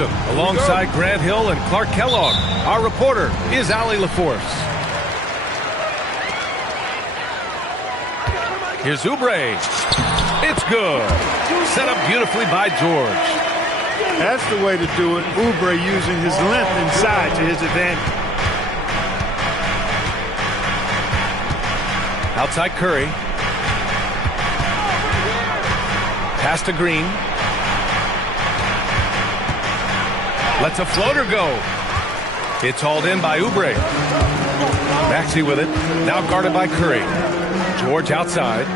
Alongside Grant Hill and Clark Kellogg, our reporter is Allie LaForce. Here's Oubre. It's good. Set up beautifully by George. That's the way to do it. Oubre using his length inside to his advantage. Outside Curry. Pass to Green. Lets a floater go. It's hauled in by Oubre. Maxey with it. Now guarded by Curry. George outside.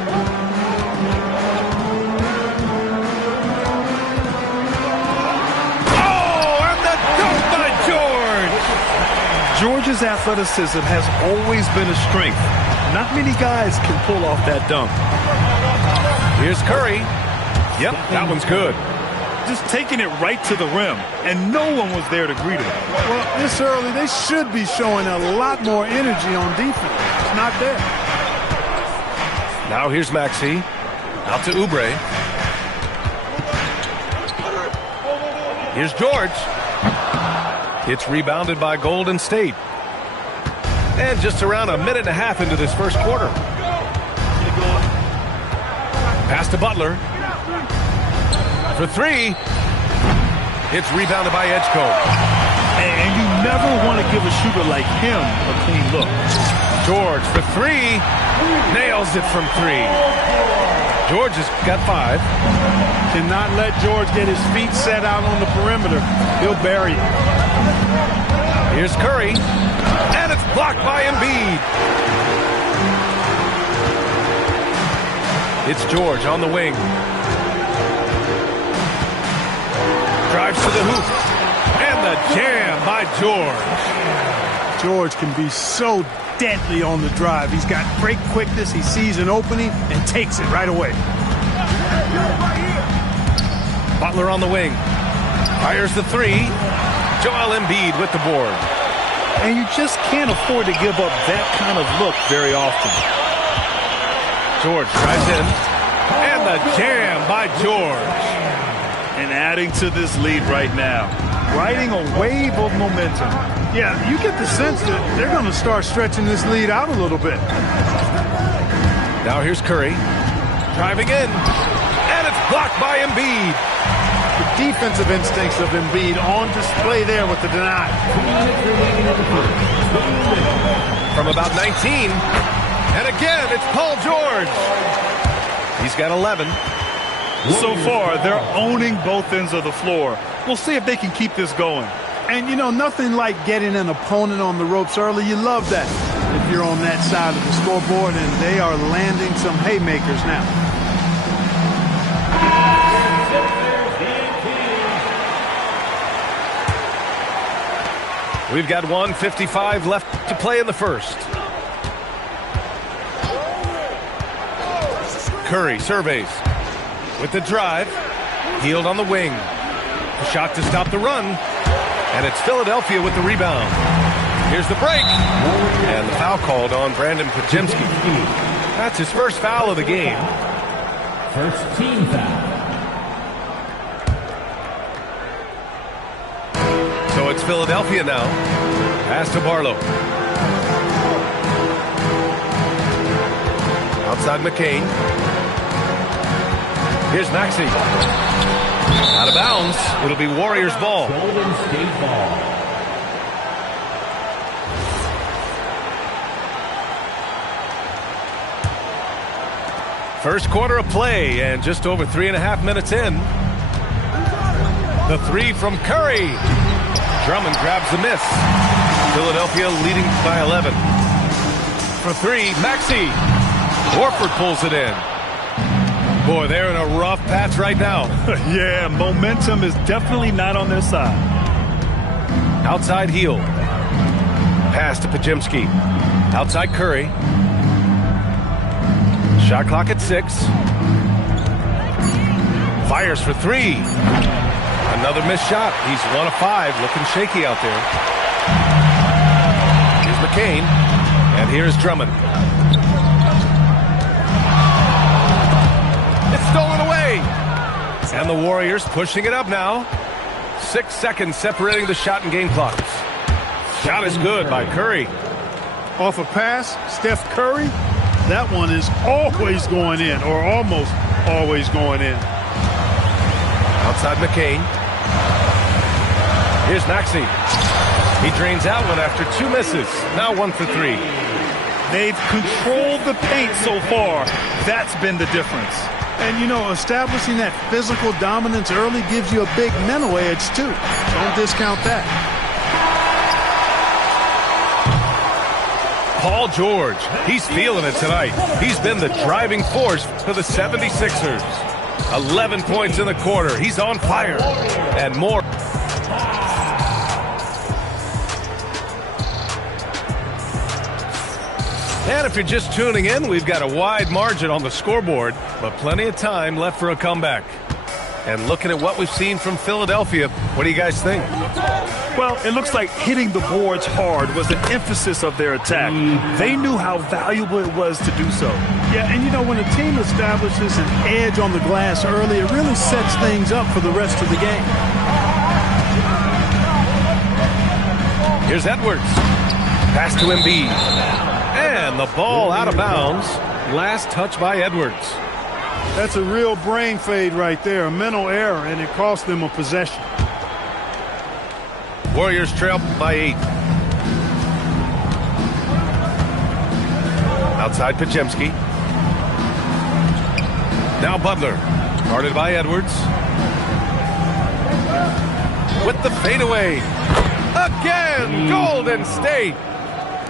Oh, and the dunk by George! George's athleticism has always been a strength. Not many guys can pull off that dunk. Here's Curry. Yep, that one's good. Just taking it right to the rim, and no one was there to greet him. Well, this early, they should be showing a lot more energy on defense. It's not there. Now here's Maxey. Out to Oubre. Here's George. It's rebounded by Golden State. And just around a minute and a half into this first quarter. Pass to Butler. For three. It's rebounded by Edgecombe. And you never want to give a shooter like him a clean look. George for three. Nails it from three. George has got five. Cannot let George get his feet set out on the perimeter. He'll bury it. Here's Curry. And it's blocked by Embiid. It's George on the wing. Drives to the hoop. And the jam by George. George can be so deadly on the drive. He's got great quickness. He sees an opening and takes it right away. Butler on the wing. Fires the three. Joel Embiid with the board. And you just can't afford to give up that kind of look very often. George drives in. And the jam by George. And adding to this lead right now. Riding a wave of momentum. Yeah, you get the sense that they're going to start stretching this lead out a little bit. Now here's Curry. Driving in. And it's blocked by Embiid. The defensive instincts of Embiid on display there with the deny. From about 19. And again, it's Paul George. He's got 11. So far, they're owning both ends of the floor. We'll see if they can keep this going. And, you know, nothing like getting an opponent on the ropes early. You love that if you're on that side of the scoreboard, and they are landing some haymakers now. We've got 1:55 left to play in the first. Curry surveys with the drive. Healed on the wing. A shot to stop the run. And it's Philadelphia with the rebound. Here's the break. And the foul called on Brandon Podziemski. That's his first foul of the game. First team foul. So it's Philadelphia now. Pass to Barlow. Outside McCain. Here's Maxey. Out of bounds. It'll be Warriors ball. Golden State ball. First quarter of play and just over 3.5 minutes in. The three from Curry. Drummond grabs the miss. Philadelphia leading by 11. For three, Maxey. Horford pulls it in. Boy, they're in a rough patch right now. Yeah, momentum is definitely not on their side. Outside Hield. Pass to Podziemski. Outside Curry. Shot clock at 6. Fires for three. Another missed shot. He's 1 of 5. Looking shaky out there. Here's McCain. And here's Drummond. It's stolen away. And the Warriors pushing it up now. 6 seconds separating the shot and game clocks. Shot is good by Curry. Off a pass, Steph Curry, that one is always going in, or almost always going in. Outside McCain. Here's Maxey. He drains out one after 2 misses. Now 1 for 3. They've controlled the paint so far. That's been the difference. And, you know, establishing that physical dominance early gives you a big mental edge, too. Don't discount that. Paul George, he's feeling it tonight. He's been the driving force for the 76ers. 11 points in the quarter. He's on fire. And more. And if you're just tuning in, we've got a wide margin on the scoreboard, but plenty of time left for a comeback. And looking at what we've seen from Philadelphia, what do you guys think? Well, it looks like hitting the boards hard was an emphasis of their attack. They knew how valuable it was to do so. Yeah, and you know, when a team establishes an edge on the glass early, it really sets things up for the rest of the game. Here's Edwards. Pass to Embiid. And the ball out of bounds. Last touch by Edwards. That's a real brain fade right there, a mental error, and it cost them a possession. Warriors trail by 8. Outside Podziemski. Now Butler. Guarded by Edwards. With the fadeaway. Again, Golden State.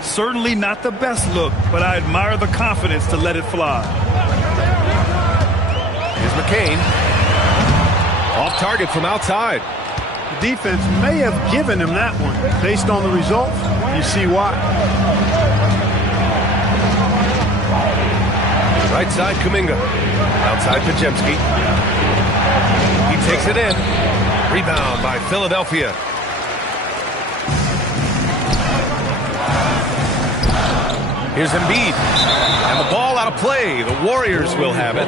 Certainly not the best look, but I admire the confidence to let it fly. Here's McCain. Off target from outside. The defense may have given him that one. Based on the results, you see why. Right side, Kuminga. Outside, Podziemski. He takes it in. Rebound by Philadelphia. Here's Embiid. And the ball out of play. The Warriors will have it.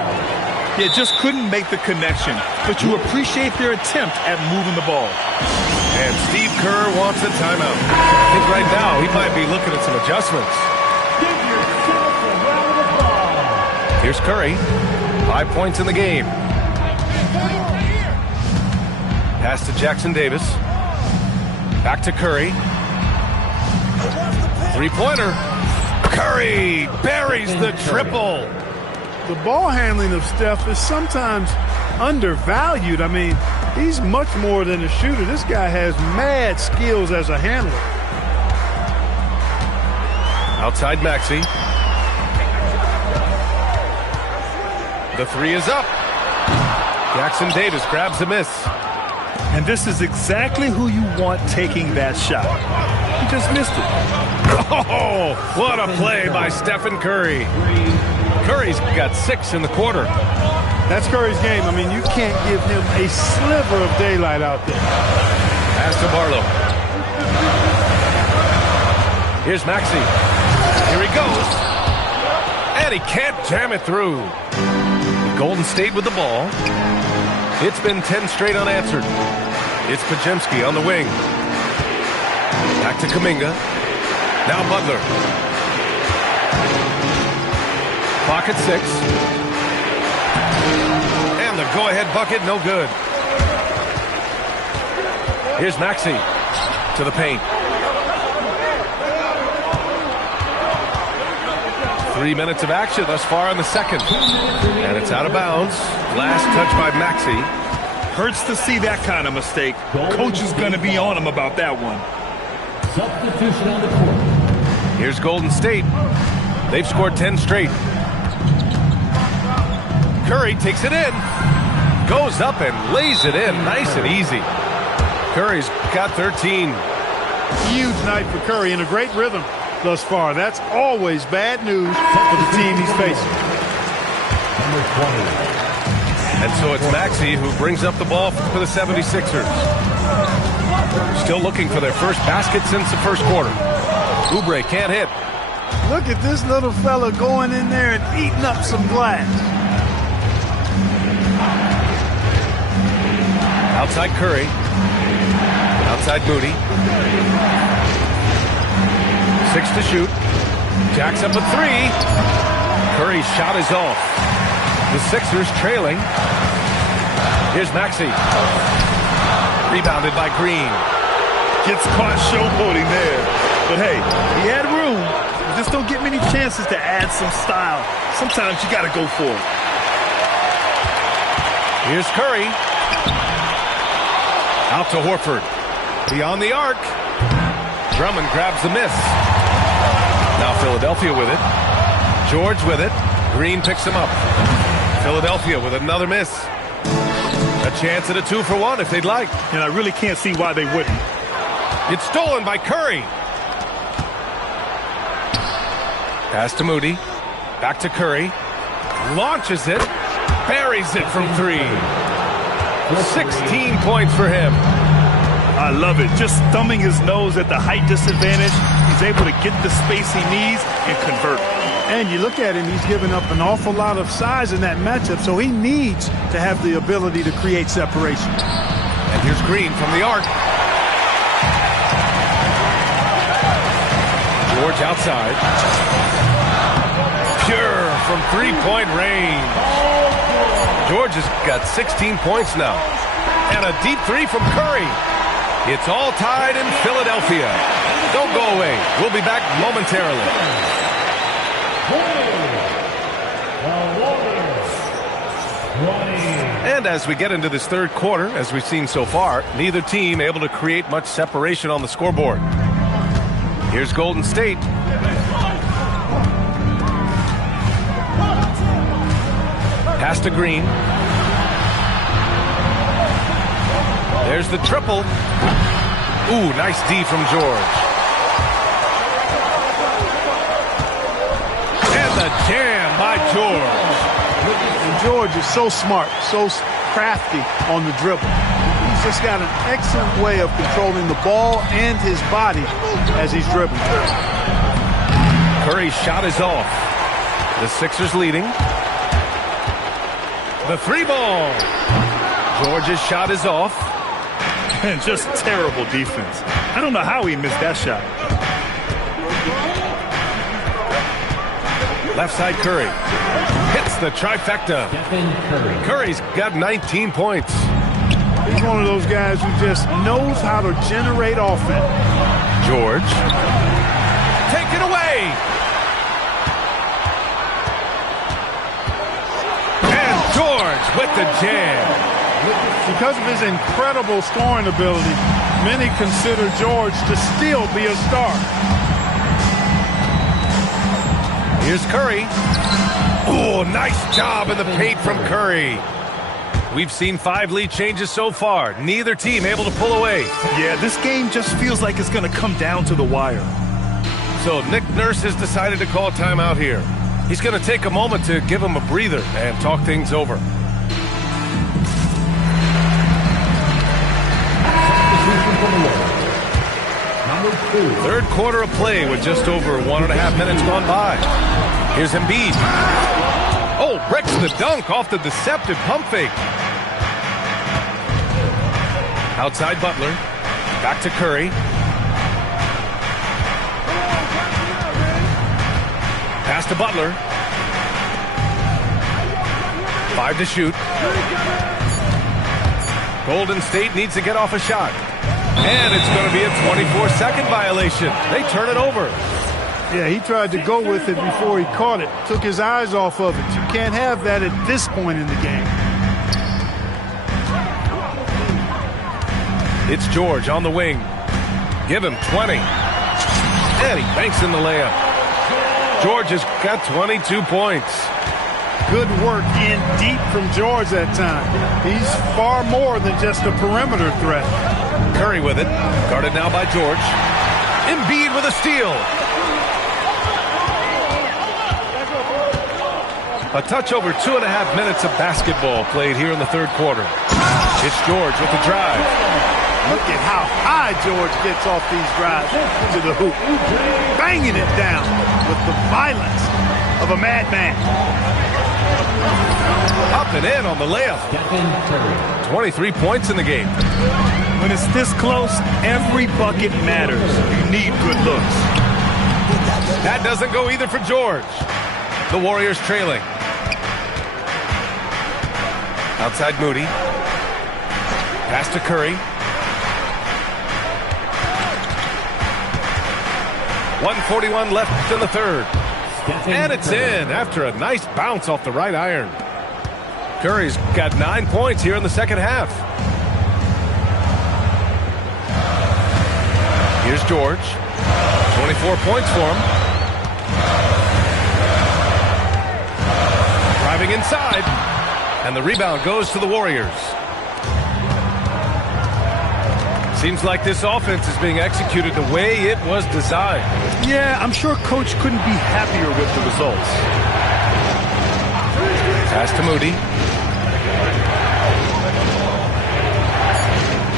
Yeah, just couldn't make the connection, but you appreciate their attempt at moving the ball. And Steve Kerr wants a timeout. I think right now he might be looking at some adjustments. Here's Curry. 5 points in the game. Pass to Jackson Davis. Back to Curry. 3-pointer. Curry buries the triple. The ball handling of Steph is sometimes undervalued. I mean, he's much more than a shooter. This guy has mad skills as a handler. Outside Maxey. The 3 is up. Jackson Davis grabs the miss. And this is exactly who you want taking that shot. He just missed it. Oh, what a play by Stephen Curry. Curry's got 6 in the quarter. That's Curry's game. I mean, you can't give him a sliver of daylight out there. Pass to Barlow. Here's Maxey. Here he goes. And he can't jam it through. Golden State with the ball. It's been 10 straight unanswered. It's Podziemski on the wing. Back to Kuminga. Now Butler. Clock at 6. And the go-ahead bucket, no good. Here's Maxey to the paint. 3 minutes of action thus far in the second. And it's out of bounds. Last touch by Maxey. Hurts to see that kind of mistake. Coach is going to be on him about that one. Substitution on the court. Here's Golden State. They've scored 10 straight. Curry takes it in. Goes up and lays it in. Nice and easy. Curry's got 13. Huge night for Curry and a great rhythm thus far. That's always bad news for the team he's facing. Number 20. And so it's Maxey who brings up the ball for the 76ers. Still looking for their first basket since the first quarter. Oubre can't hit. Look at this little fella going in there and eating up some glass. Outside Curry. Outside Moody. 6 to shoot. Jacks up a 3. Curry's shot is off. The Sixers trailing. Here's Maxey. Rebounded by Green. Gets caught showboating there. But hey, he had room. You just don't get many chances to add some style. Sometimes you got to go for it. Here's Curry. Out to Horford. Beyond the arc. Drummond grabs the miss. Now Philadelphia with it. George with it. Green picks him up. Philadelphia with another miss. A chance at a 2-for-1 if they'd like. And I really can't see why they wouldn't. It's stolen by Curry. Pass to Moody. Back to Curry. Launches it. Buries it from 3. 16 points for him. I love it. Just thumbing his nose at the height disadvantage. He's able to get the space he needs and convert. And you look at him, he's given up an awful lot of size in that matchup, so he needs to have the ability to create separation. And here's Green from the arc. George outside. Pure from 3-point range. George has got 16 points now. And a deep 3 from Curry. It's all tied in Philadelphia. Don't go away. We'll be back momentarily. And as we get into this third quarter, as we've seen so far, neither team able to create much separation on the scoreboard. Here's Golden State. Pass to Green. There's the triple. Ooh, nice D from George. And the jam by George. And George is so smart, so crafty on the dribble. He's just got an excellent way of controlling the ball and his body as he's dribbling. Curry's shot is off. The Sixers leading. The 3-ball. George's shot is off. And just terrible defense. I don't know how he missed that shot. Left side Curry. Hits the trifecta. Curry's got 19 points. He's one of those guys who just knows how to generate offense. George. Take it away. And George with the jam. Because of his incredible scoring ability, many consider George to still be a star. Here's Curry. Oh, nice job in the paint from Curry. We've seen 5 lead changes so far. Neither team able to pull away. Yeah, this game just feels like it's going to come down to the wire. So Nick Nurse has decided to call timeout here. He's going to take a moment to give him a breather and talk things over. Third quarter of play with just over 1.5 minutes gone by. Here's Embiid. Oh, breaks the dunk off the deceptive pump fake. Outside Butler. Back to Curry. Pass to Butler. 5 to shoot. Golden State needs to get off a shot. And it's going to be a 24-second violation. They turn it over. Yeah, he tried to go with it before he caught it. Took his eyes off of it. You can't have that at this point in the game. It's George on the wing. Give him 20. And he banks in the layup. George has got 22 points. Good work in deep from George that time. He's far more than just a perimeter threat. Curry with it. Guarded now by George. Embiid with a steal. A touch over 2.5 minutes of basketball played here in the third quarter. It's George with the drive. Look at how high George gets off these drives to the hoop. Banging it down with the violence of a madman. Up and in on the layup. 23 points in the game. When it's this close, every bucket matters. You need good looks. That doesn't go either for George. The Warriors trailing. Outside Moody. Pass to Curry. 1:41 left in the third. And it's in after a nice bounce off the right iron. Curry's got 9 points here in the second half. Here's George. 24 points for him. Driving inside. And the rebound goes to the Warriors. Seems like this offense is being executed the way it was designed. Yeah, I'm sure Coach couldn't be happier with the results. Pass to Moody.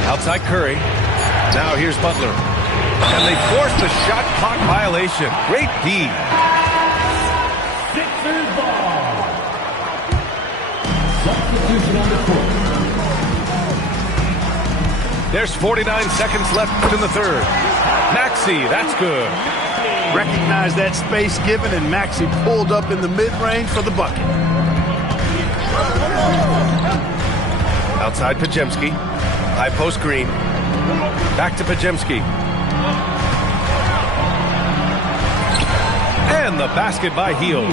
Outside Curry. Now here's Butler. And they force the shot clock violation. Great D. Sixers ball. Substitution on the court. There's 49 seconds left in the third. Maxey, that's good. Recognize that space given, and Maxey pulled up in the mid-range for the bucket. Outside Pajemski. High post Green. Back to Pajemski. And the basket by Hield.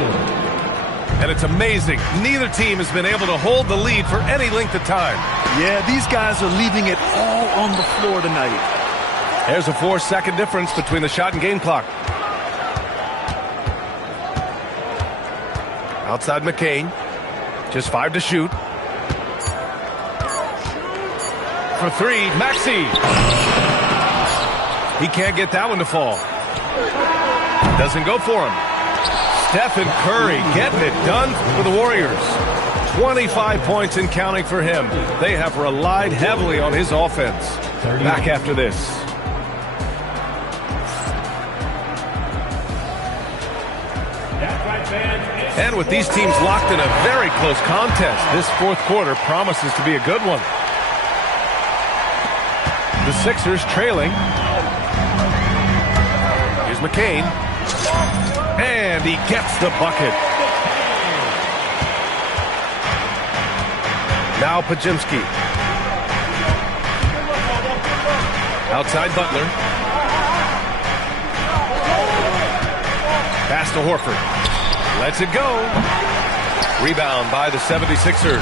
And it's amazing. Neither team has been able to hold the lead for any length of time. Yeah, these guys are leaving it all on the floor tonight. There's a 4-second difference between the shot and game clock. Outside McCain. Just 5 to shoot. For 3, Maxey. He can't get that one to fall. Doesn't go for him. Stephen Curry getting it done for the Warriors. 25 points and counting for him. They have relied heavily on his offense. Back after this. And with these teams locked in a very close contest, this fourth quarter promises to be a good one. The Sixers trailing. Here's McCain. And he gets the bucket. Now Pajemski. Outside Butler. Pass to Horford. Lets it go. Rebound by the 76ers.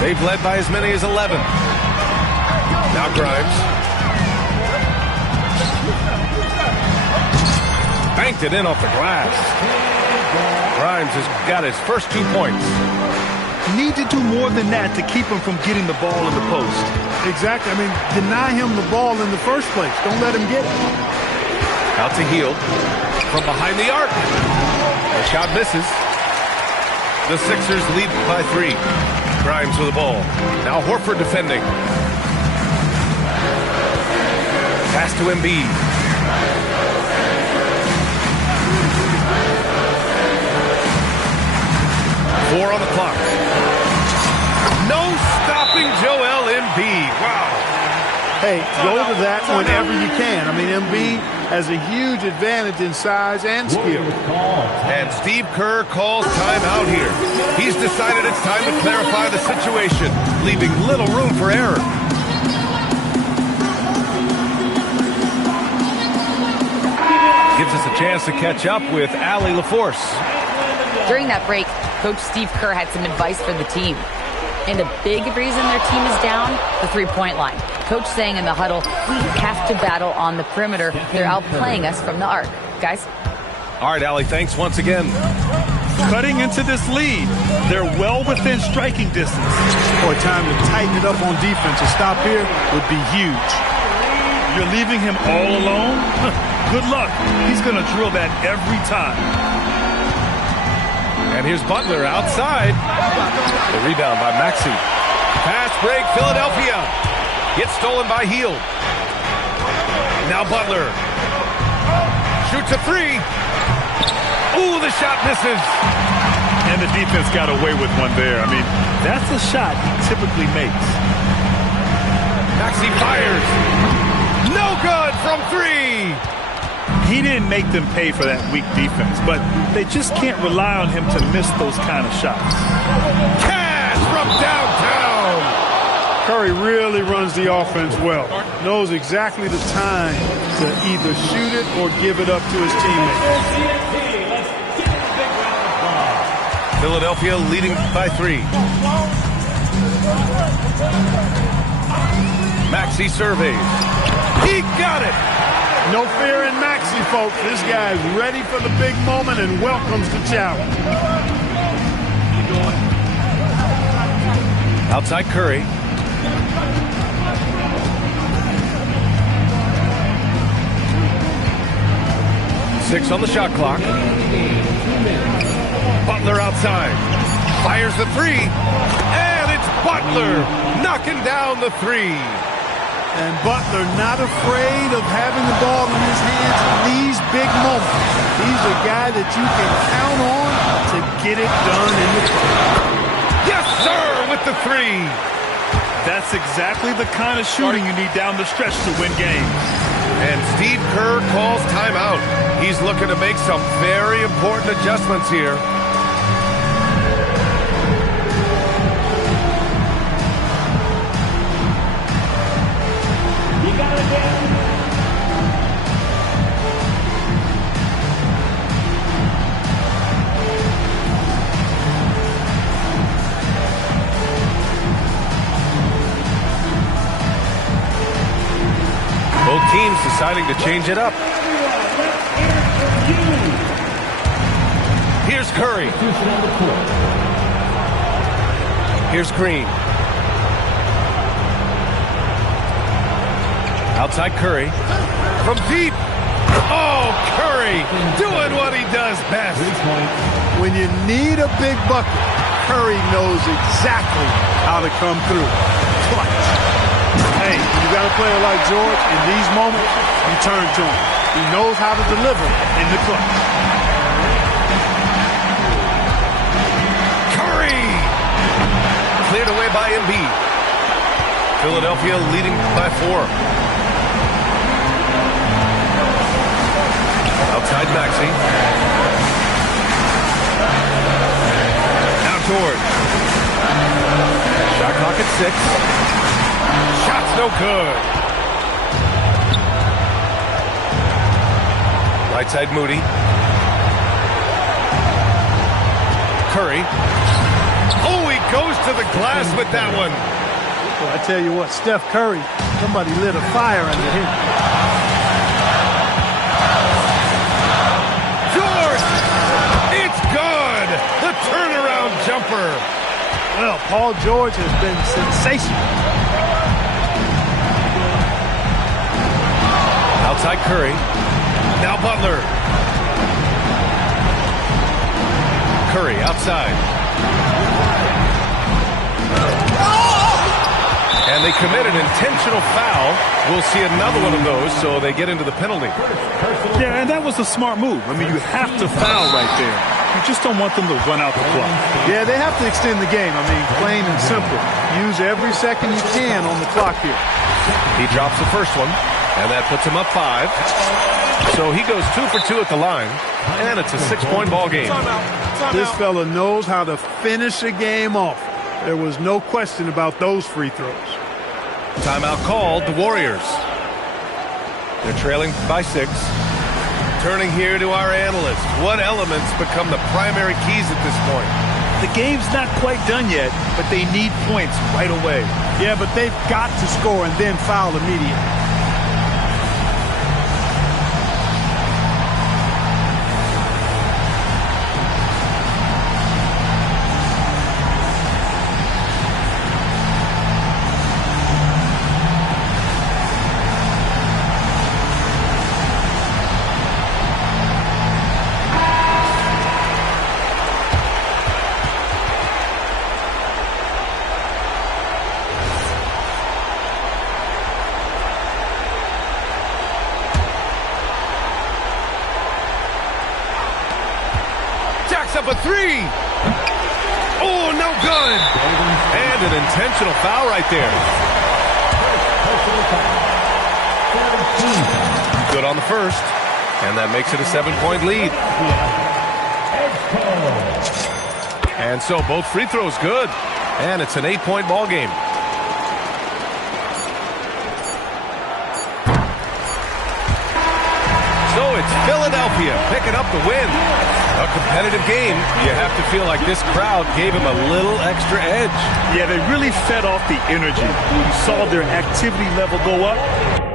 They've led by as many as 11. Now Grimes. Banked it in off the glass. Grimes has got his first 2 points. Need to do more than that to keep him from getting the ball in the post. Exactly. I mean, deny him the ball in the first place. Don't let him get it. Out to Hield. From behind the arc. The shot misses. The Sixers lead by 3. Grimes with the ball. Now Horford defending. Pass to Embiid. Four on the clock. No stopping Joel Embiid. Wow. Hey, go to that whenever you can. I mean, Embiid has a huge advantage in size and skill. And Steve Kerr calls timeout here. He's decided it's time to clarify the situation, leaving little room for error. Gives us a chance to catch up with Allie LaForce. During that break, Coach Steve Kerr had some advice for the team. And a big reason their team is down, the three-point line. Coach saying in the huddle, we have to battle on the perimeter. They're outplaying us from the arc. Guys? All right, Allie, thanks once again. Cutting into this lead, they're well within striking distance. Boy, time to tighten it up on defense. A stop here would be huge. You're leaving him all alone? Good luck. He's going to drill that every time. And here's Butler outside. The rebound by Maxey. Fast break, Philadelphia. Gets stolen by Hield. Now Butler. Shoots a 3. Ooh, the shot misses. And And the defense got away with one there. I mean, that's a shot he typically makes. Maxey fires. No good from 3. He didn't make them pay for that weak defense, but they just can't rely on him to miss those kind of shots. Cash from downtown. Curry really runs the offense well. Knows exactly the time to either shoot it or give it up to his teammates. Philadelphia leading by 3. Maxey surveys. He got it. No fear in Maxey, folks. This guy is ready for the big moment and welcomes the challenge. Outside Curry. Six on the shot clock. Butler outside. Fires the 3. And it's Butler knocking down the 3. And Butler not afraid of having the ball in his hands in these big moments. He's a guy that you can count on to get it done in the clutch. Yes, sir, with the 3. That's exactly the kind of shooting you need down the stretch to win games. And Steve Kerr calls timeout. He's looking to make some very important adjustments here. Both teams deciding to change it up. Here's Curry. Here's Green. Outside Curry. From deep. Oh, Curry doing what he does best. When you need a big bucket, Curry knows exactly how to come through. Clutch. Hey, you got a player like George, in these moments, you turn to him. He knows how to deliver in the clutch. Curry! Cleared away by Embiid. Philadelphia leading by 4. Outside Maxey. Now George. Shot clock at 6. Shot's no good. Right side Moody. Curry. Oh, he goes to the glass with that one. Well, I tell you what, Steph Curry, somebody lit a fire under him. George! It's good! The turnaround jumper. Well, Paul George has been sensational. Outside Curry. Now Butler. Curry outside. And they commit an intentional foul. We'll see another one of those, so they get into the penalty. Yeah, and that was a smart move. I mean, you have to foul right there. You just don't want them to run out the clock. Yeah, they have to extend the game. I mean, plain and simple. Use every second you can on the clock here. He drops the first one, and that puts him up 5. So he goes 2 for 2 at the line, and it's a 6-point ball game. This fella knows how to finish a game off. There was no question about those free throws. Timeout called, the Warriors. They're trailing by 6. Turning here to our analysts. What elements become the primary keys at this point? The game's not quite done yet, but they need points right away. Yeah, but they've got to score and then foul immediately. Up a 3. No good. And an intentional foul right there. Good on the first. And that makes it a 7-point lead. And so both free throws good. And it's an 8-point ball game. So it's Philadelphia picking up the win. A competitive game. You have to feel like this crowd gave him a little extra edge. Yeah, they really fed off the energy. You saw their activity level go up.